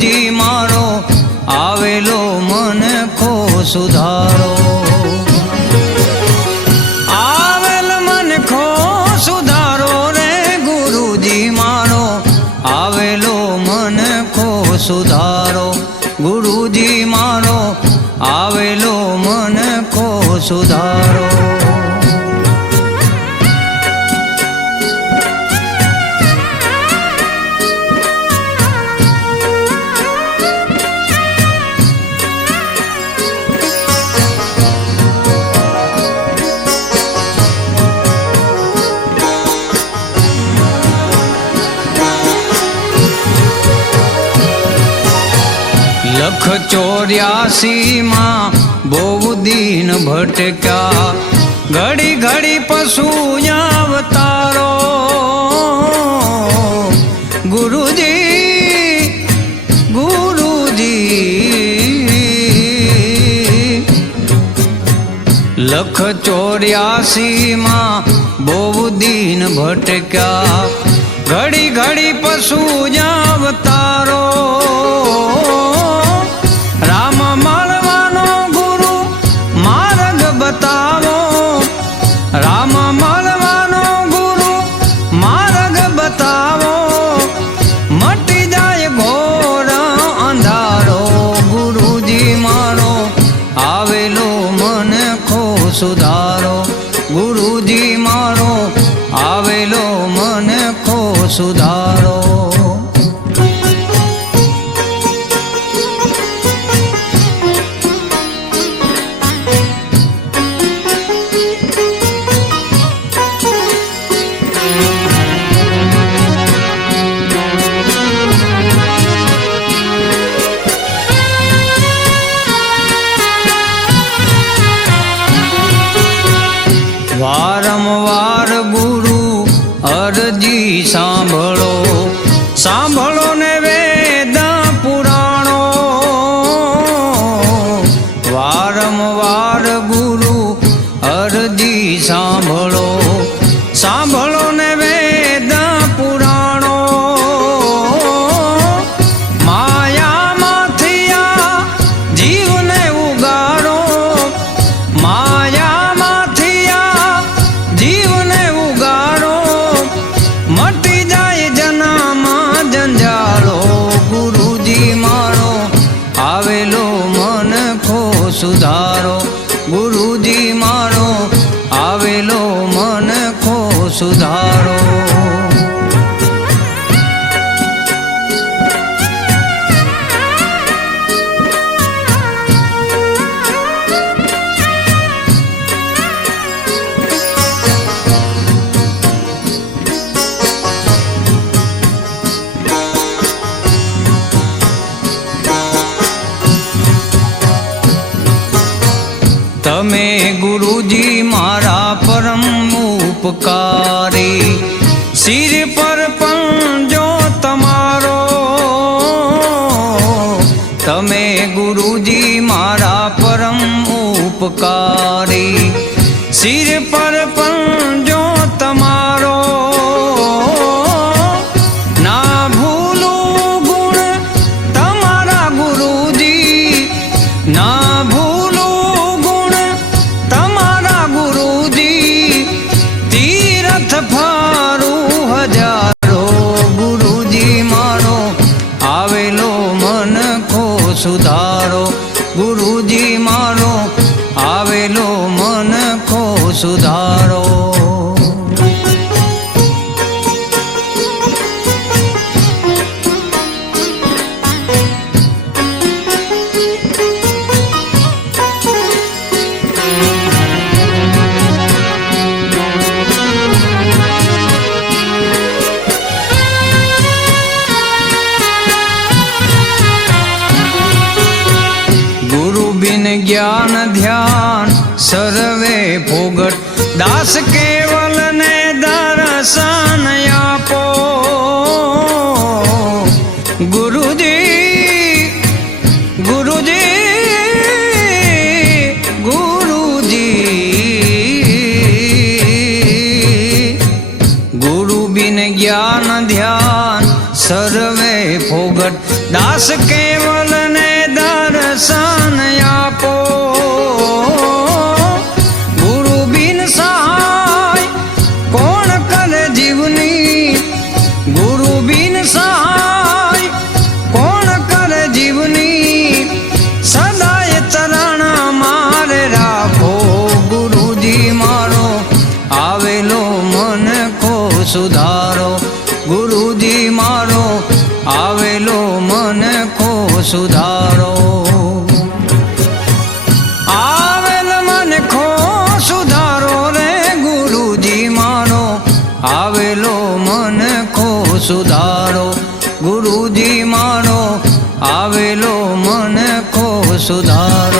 ગુરુજી મારો આવેલો મન ખો સુધારો. આવેલ મન ખો સુધારો રે ગુરુજી મારો આવેલો મન ખો સુધારો. ગુરુજી મારો આવેલો મન ખો સુધારો. લખ 84 માં બહુ દિન ભટક્યા, ઘડી ઘડી પશુ અવતારો. ગુરુજી ગુરુજી લખ 84 માં બહુ દિન ભટક્યા, ઘડી ઘડી પશુ અવતારો. રામ મળવાનો ગુરુ માર્ગ બતાવો, રામ મળવાનો ગુરુ માર્ગ બતાવો. મટી જાય ઘોર અંધારો. ગુરુજી મારો આવેલો મન ખો સુધારો. ગુરુજી મારો આવેલો મન ખો સુધારો. વારંવાર ગુરુ અરજી સાંભળો, સાંભળો ને વેદ પુરાણો. વારંવાર ગુરુ અરજી સાંભળો, સાંભળો ને વેદ પુરાણો. માયામાંથી આ જીવને ઉગાડો, માયામાંથી આ જીવને ઉગાડો. મટી જાય જનામાં જંજાળો. ગુરુજી મારો આવેલો મન ખો સુધારો. ગુરુજી મારો આવેલો મન ખો સુધારો. તમે ગુરુજી મારા પરમ ઉપકારી, સિર પર પંજો તમારો. તમે ગુરુજી મારા પરમ ઉપકારી, સિર પર પંજો તમારો. ના ભૂલું ગુણ તમારા ગુરુજી, ના ભૂલું ગુણ તમારા ગુરુજી. તીરથ ફારું હજારો. ગુરુજી મારો આવેલો મન ખો સુધારો. ગુરુજી મારો આવેલો મન ખો સુધારો. જ્ઞાન ધ્યાન સર્વે ફોગટ. દાસ કેવલ ને દર્શન આપો. ગુરુજી ગુરુજી ગુરુજી ગુરુ બિન જ્ઞાન ધ્યાન સર્વે ફોગટ. દાસ કેવલ ને દર્શન આપો ગુરુ બિન સહાય કોણ કરે જીવની ગુરુ બિન સહાય કોણ કરે જીવની સદાય ચરણ મારે રાખો ગુરુજી મારો આવેલો મન કો સુધારો ગુરુજી મારો આવેલો મન કો સુધારો આવેલ મન કો સુધારો રે ગુરુજી મારો આવેલો મન કો સુધારો ગુરુજી મારો આવેલો મન કો સુધારો